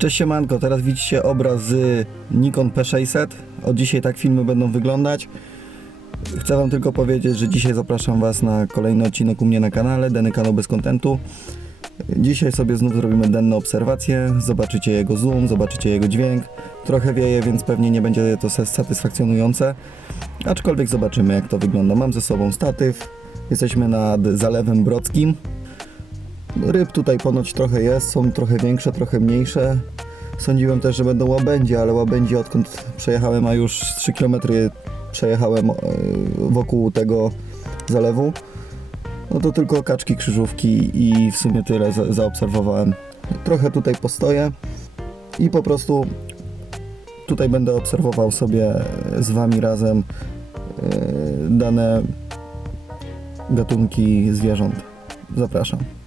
Cześć siemanko, teraz widzicie obraz z Nikon P600. Od dzisiaj tak filmy będą wyglądać. Chcę wam tylko powiedzieć, że dzisiaj zapraszam was na kolejny odcinek u mnie na kanale, Dany Kanał Bez Kontentu. Dzisiaj sobie znów zrobimy denne obserwacje, zobaczycie jego zoom, zobaczycie jego dźwięk. Trochę wieje, więc pewnie nie będzie to sa- satysfakcjonujące. Aczkolwiek zobaczymy jak to wygląda. Mam ze sobą statyw, jesteśmy nad Zalewem Brodzkim. Ryb tutaj ponoć trochę jest, są trochę większe, trochę mniejsze. Sądziłem też, że będą łabędzie, ale łabędzie odkąd przejechałem, a już 3 km przejechałem e, wokół tego zalewu, no to tylko kaczki, krzyżówki i w sumie tyle za, zaobserwowałem. Trochę tutaj postoję i po prostu tutaj będę obserwował sobie z Wami razem e, dane gatunki zwierząt. Zapraszam.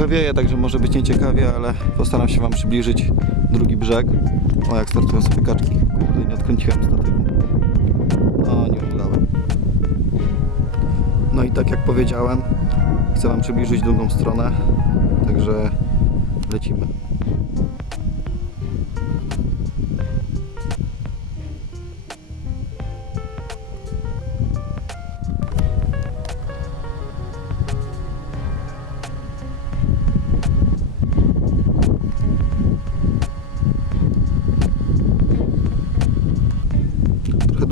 Trochę wieje, także może być nieciekawie, ale postaram się Wam przybliżyć drugi brzeg. O, jak startują sobie kaczki. Kurde, nie odkręciłem statywu. No, nie udałem. No i tak jak powiedziałem, chcę Wam przybliżyć drugą stronę, także lecimy.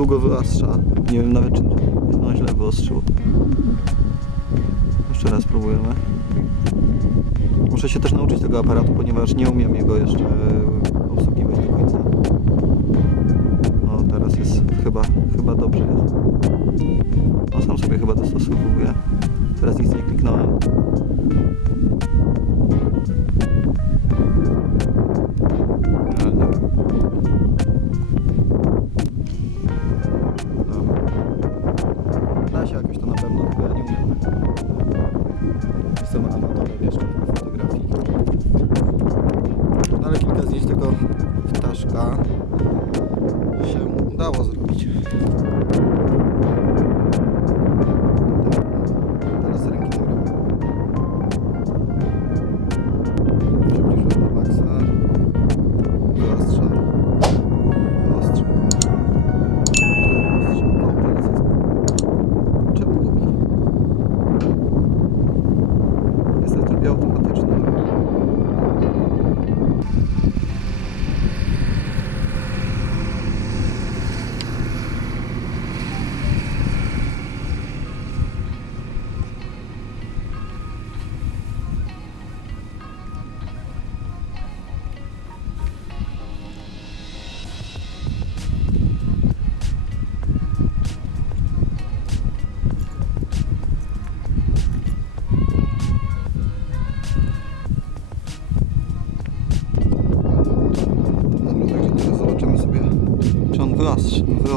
Długo wyostrza. Nie wiem nawet czy no źle wyostrzył. Jeszcze raz próbujemy. Muszę się też nauczyć tego aparatu, ponieważ nie umiem jego jeszcze obsługiwać do końca. O, teraz jest chyba, chyba dobrze jest. O, sam sobie chyba dostosowuje. Teraz nic nie kliknąłem.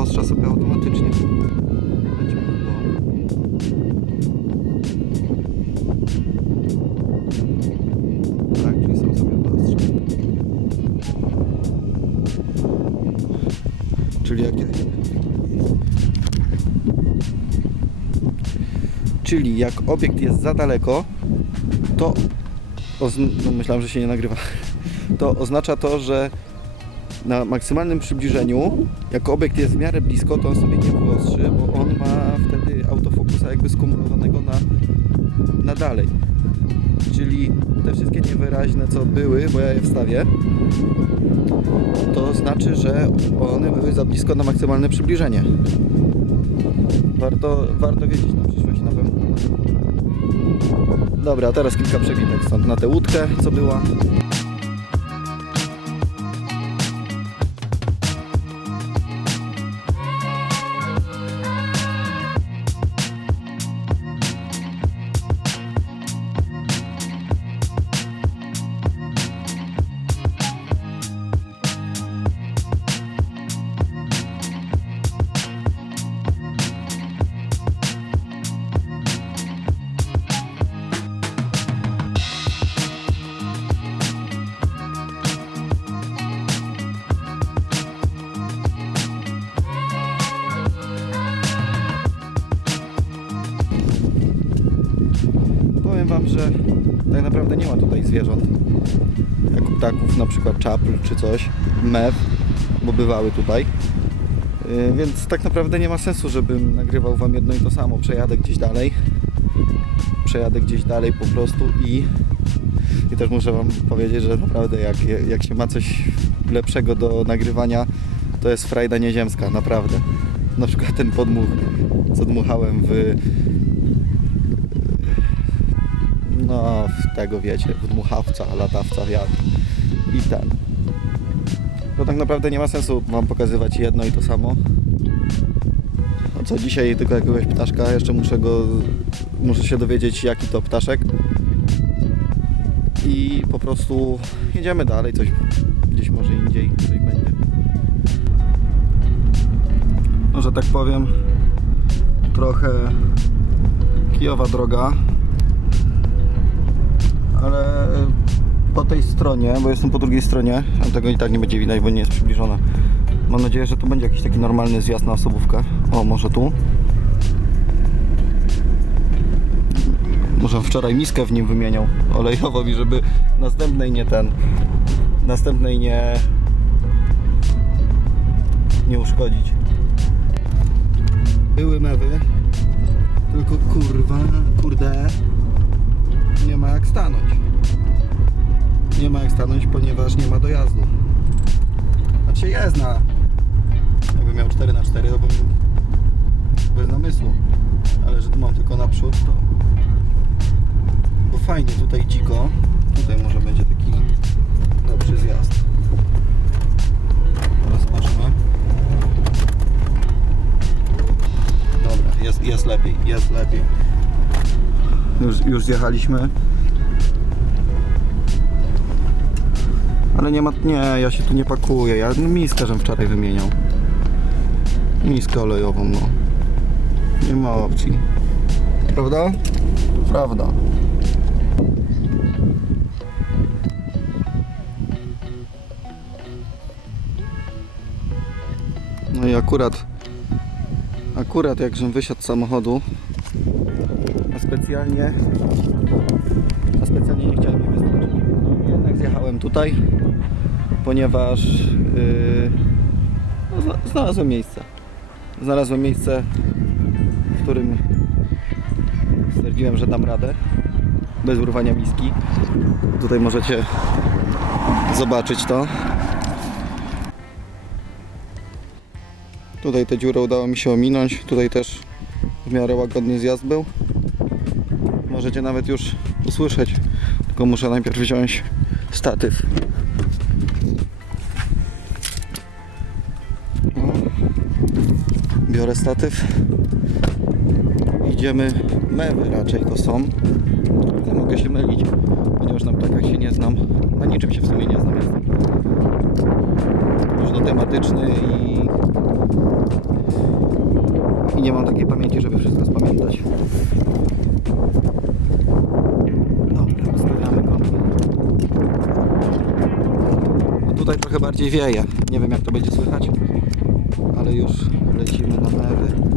Wyostrza sobie automatycznie. Tak, czyli sam sobie wyostrza. Czyli jak... Czyli jak obiekt jest za daleko, to... Ozn- no, myślałem, że się nie nagrywa to oznacza to, że na maksymalnym przybliżeniu, jak obiekt jest w miarę blisko, to on sobie nie wyostrzy, bo on ma wtedy autofokusa jakby skumulowanego na, na dalej. Czyli te wszystkie niewyraźne, co były, bo ja je wstawię, to znaczy, że one były za blisko na maksymalne przybliżenie. Warto, warto wiedzieć na przyszłość na pewno. Dobra, teraz kilka przebitek stąd na tę łódkę, co była. Ptaków, na przykład czapl czy coś, mew, bo bywały tutaj. Yy, Więc tak naprawdę nie ma sensu, żebym nagrywał wam jedno i to samo. Przejadę gdzieś dalej. Przejadę gdzieś dalej po prostu i, i też muszę wam powiedzieć, że naprawdę jak, jak się ma coś lepszego do nagrywania, to jest frajda nieziemska, naprawdę. Na przykład ten podmuch, co dmuchałem w no, w tego wiecie, w dmuchawca, latawca wiatr i ten. To tak naprawdę nie ma sensu wam pokazywać jedno i to samo. A co dzisiaj tylko jakiegoś ptaszka, jeszcze muszę go, muszę się dowiedzieć jaki to ptaszek. I po prostu jedziemy dalej, coś gdzieś może indziej, coś będzie. No, że tak powiem, trochę kijowa droga, ale po tej stronie, bo jestem po drugiej stronie, a tego i tak nie będzie widać, bo nie jest przybliżona. Mam nadzieję, że to będzie jakiś taki normalny zjazd na osobówkę. O, może tu? Może wczoraj miskę w nim wymieniał olejową i żeby następnej nie ten, następnej nie nie uszkodzić. Były mewy, tylko kurwa, kurde, nie ma jak stanąć. Nie ma jak stanąć, ponieważ nie ma dojazdu. Znaczy jest na... Jakbym miał 4 na 4 to bym bez namysłu. Ale że tu mam tylko naprzód, to... Bo fajnie, tutaj dziko. Tutaj może będzie taki dobry zjazd. Teraz zobaczymy. Dobra, jest, jest lepiej, jest lepiej. Już, już zjechaliśmy. Ale nie ma, nie, ja się tu nie pakuję. Ja miskę, żem wczoraj wymieniał. Miskę olejową, no. Nie ma opcji. Prawda? Prawda. No i akurat, akurat jak żem wysiadł z samochodu, a specjalnie, a specjalnie nie chciałem jej wystraszyć. Jednak zjechałem tutaj, ponieważ yy, no, zna- znalazłem miejsce. Znalazłem miejsce, w którym stwierdziłem, że dam radę bez urwania miski. Tutaj możecie zobaczyć to. Tutaj tę dziurę udało mi się ominąć. Tutaj też w miarę łagodny zjazd był. Możecie nawet już usłyszeć. Tylko muszę najpierw wziąć statyw. Biorę statyw. Idziemy. Mewy raczej to są. Ale mogę się mylić, ponieważ na ptakach się nie znam. Na niczym się w sumie nie znam. Jestem do tematyczny i i nie mam takiej pamięci, żeby wszystko spamiętać. Dobra, ustawiamy go. No tutaj trochę bardziej wieje. Nie wiem jak to będzie słychać, ale już lecimy na mewy.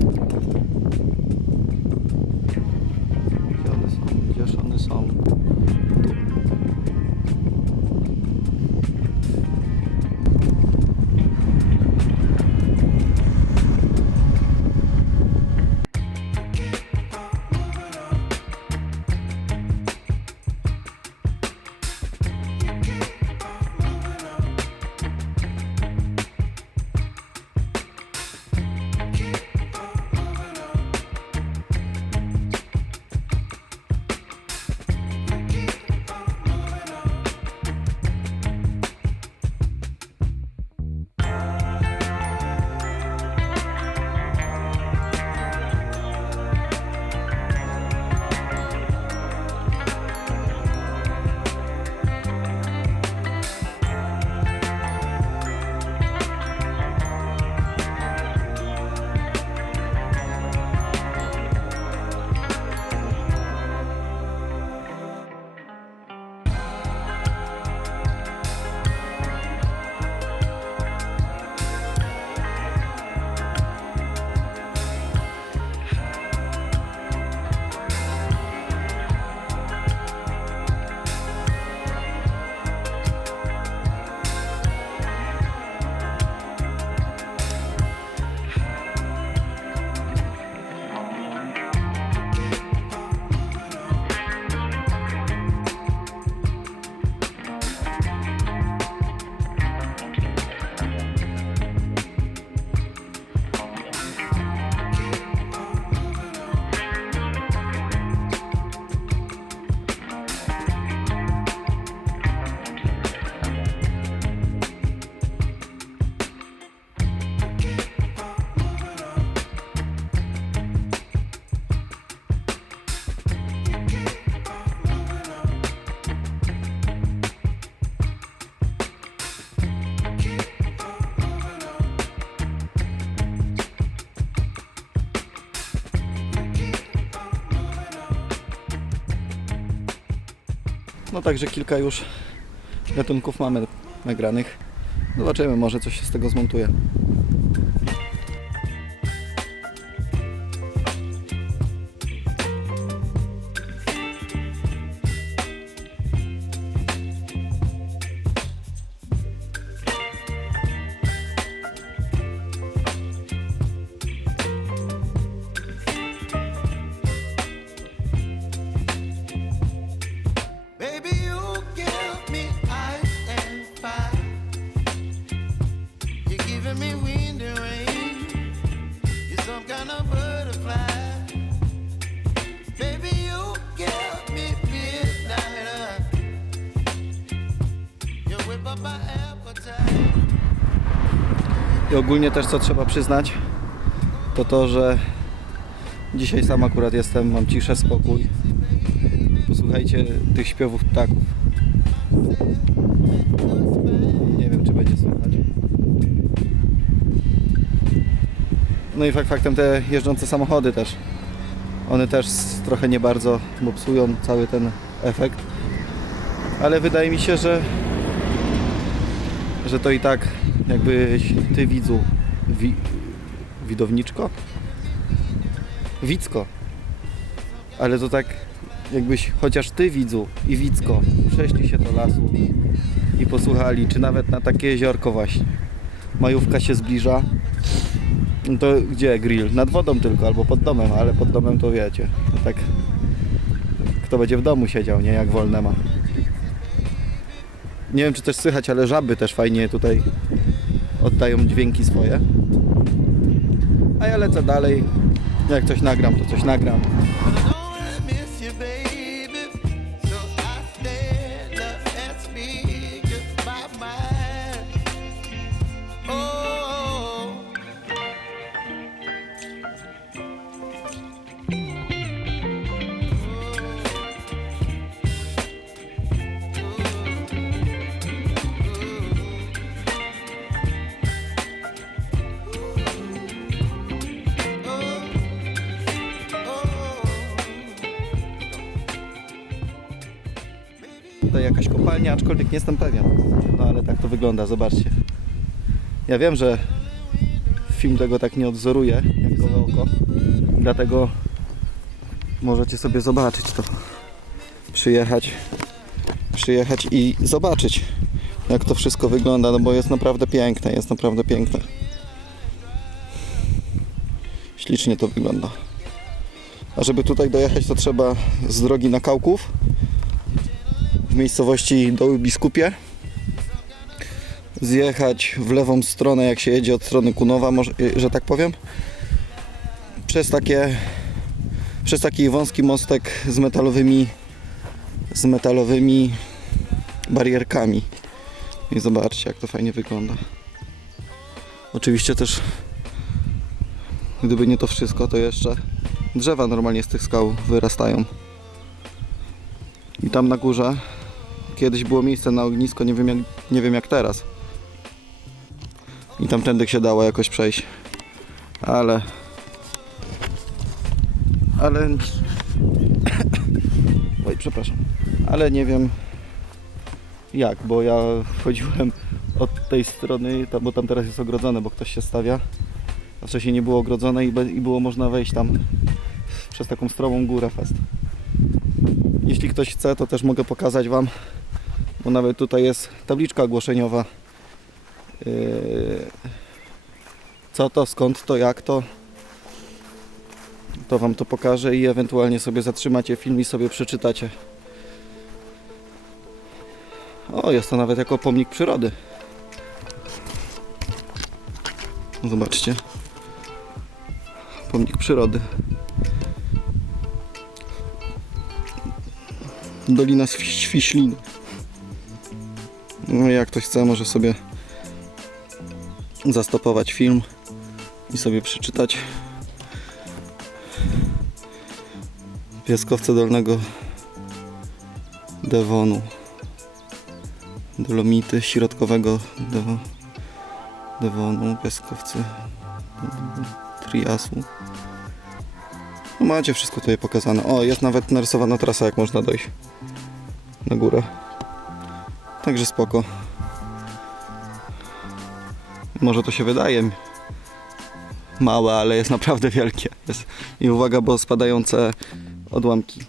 No także kilka już gatunków mamy nagranych. Zobaczymy, może coś się z tego zmontuje. Ogólnie też co trzeba przyznać, to to, że dzisiaj sam akurat jestem, mam ciszę, spokój. Posłuchajcie tych śpiewów ptaków. Nie wiem, czy będzie słychać. No i fakt faktem te jeżdżące samochody też. One też trochę nie bardzo, bo psują cały ten efekt. Ale wydaje mi się, że że to i tak jakbyś ty widzu, wi, widowniczko? Widzko. Ale to tak jakbyś chociaż ty widzu i widzko przeszli się do lasu i posłuchali, czy nawet na takie jeziorko właśnie. Majówka się zbliża. No To gdzie grill? Nad wodą tylko, albo pod domem, ale pod domem to wiecie. Tak kto będzie w domu siedział, nie? Jak wolne ma. Nie wiem czy też słychać, ale żaby też fajnie tutaj oddają dźwięki swoje. A ja lecę dalej. Jak coś nagram, to coś nagram. Jakaś kopalnia, aczkolwiek nie jestem pewien. No ale tak to wygląda, zobaczcie. Ja wiem, że film tego tak nie odzoruje, jak gołe oko. Dlatego możecie sobie zobaczyć to. Przyjechać, przyjechać i zobaczyć, jak to wszystko wygląda, no bo jest naprawdę piękne, jest naprawdę piękne. Ślicznie to wygląda. A żeby tutaj dojechać, to trzeba z drogi na Kałków w miejscowości Doły Biskupie. Zjechać w lewą stronę, jak się jedzie od strony Kunowa, y, że tak powiem, przez takie przez taki wąski mostek z metalowymi z metalowymi barierkami. I zobaczcie jak to fajnie wygląda. Oczywiście też gdyby nie to wszystko to jeszcze drzewa normalnie z tych skał wyrastają. I tam na górze kiedyś było miejsce na ognisko, nie wiem jak, nie wiem jak teraz. I tamtędy się dało jakoś przejść. Ale... Ale... Oj, przepraszam. Ale nie wiem jak, bo ja wchodziłem od tej strony, bo tam teraz jest ogrodzone, bo ktoś się stawia. A wcześniej nie było ogrodzone i, i było można wejść tam przez taką stromą górę fest. Jeśli ktoś chce, to też mogę pokazać Wam, bo nawet tutaj jest tabliczka ogłoszeniowa. Yy, Co to, skąd to, jak to. To Wam to pokażę i ewentualnie sobie zatrzymacie film i sobie przeczytacie. O, jest to nawet jako pomnik przyrody. Zobaczcie. Pomnik przyrody. Dolina Świ- Świślin. No jak ktoś chce, może sobie zastopować film i sobie przeczytać. Piaskowce Dolnego Devonu. Dolomity Środkowego Devonu. Piaskowce Triasu. No macie wszystko tutaj pokazane. O, jest nawet narysowana trasa, jak można dojść. na górę. Także spoko. Może to się wydaje małe, ale jest naprawdę wielkie. Jest. I uwaga, bo spadające odłamki.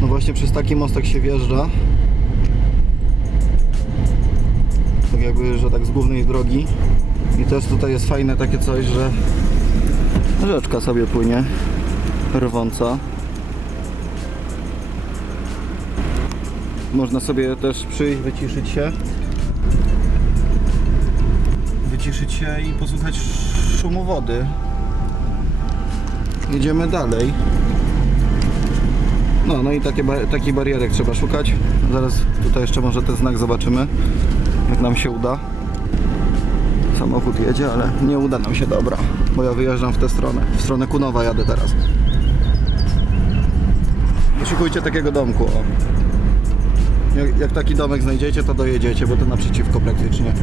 No właśnie przez taki mostek się wjeżdża. Tak jakby, że tak z głównej drogi. I też tutaj jest fajne takie coś, że rzeczka sobie płynie rwąca. Można sobie też przyjść, wyciszyć się. Wyciszyć się i posłuchać szumu wody. Jedziemy dalej. No, no i takie, taki barierek trzeba szukać. Zaraz tutaj jeszcze może ten znak zobaczymy, jak nam się uda. Samochód jedzie, ale nie uda nam się, dobra, bo ja wyjeżdżam w tę stronę. W stronę Kunowa jadę teraz. Poszukujcie takiego domku, o. Jak, jak taki domek znajdziecie, to dojedziecie, bo to naprzeciwko praktycznie.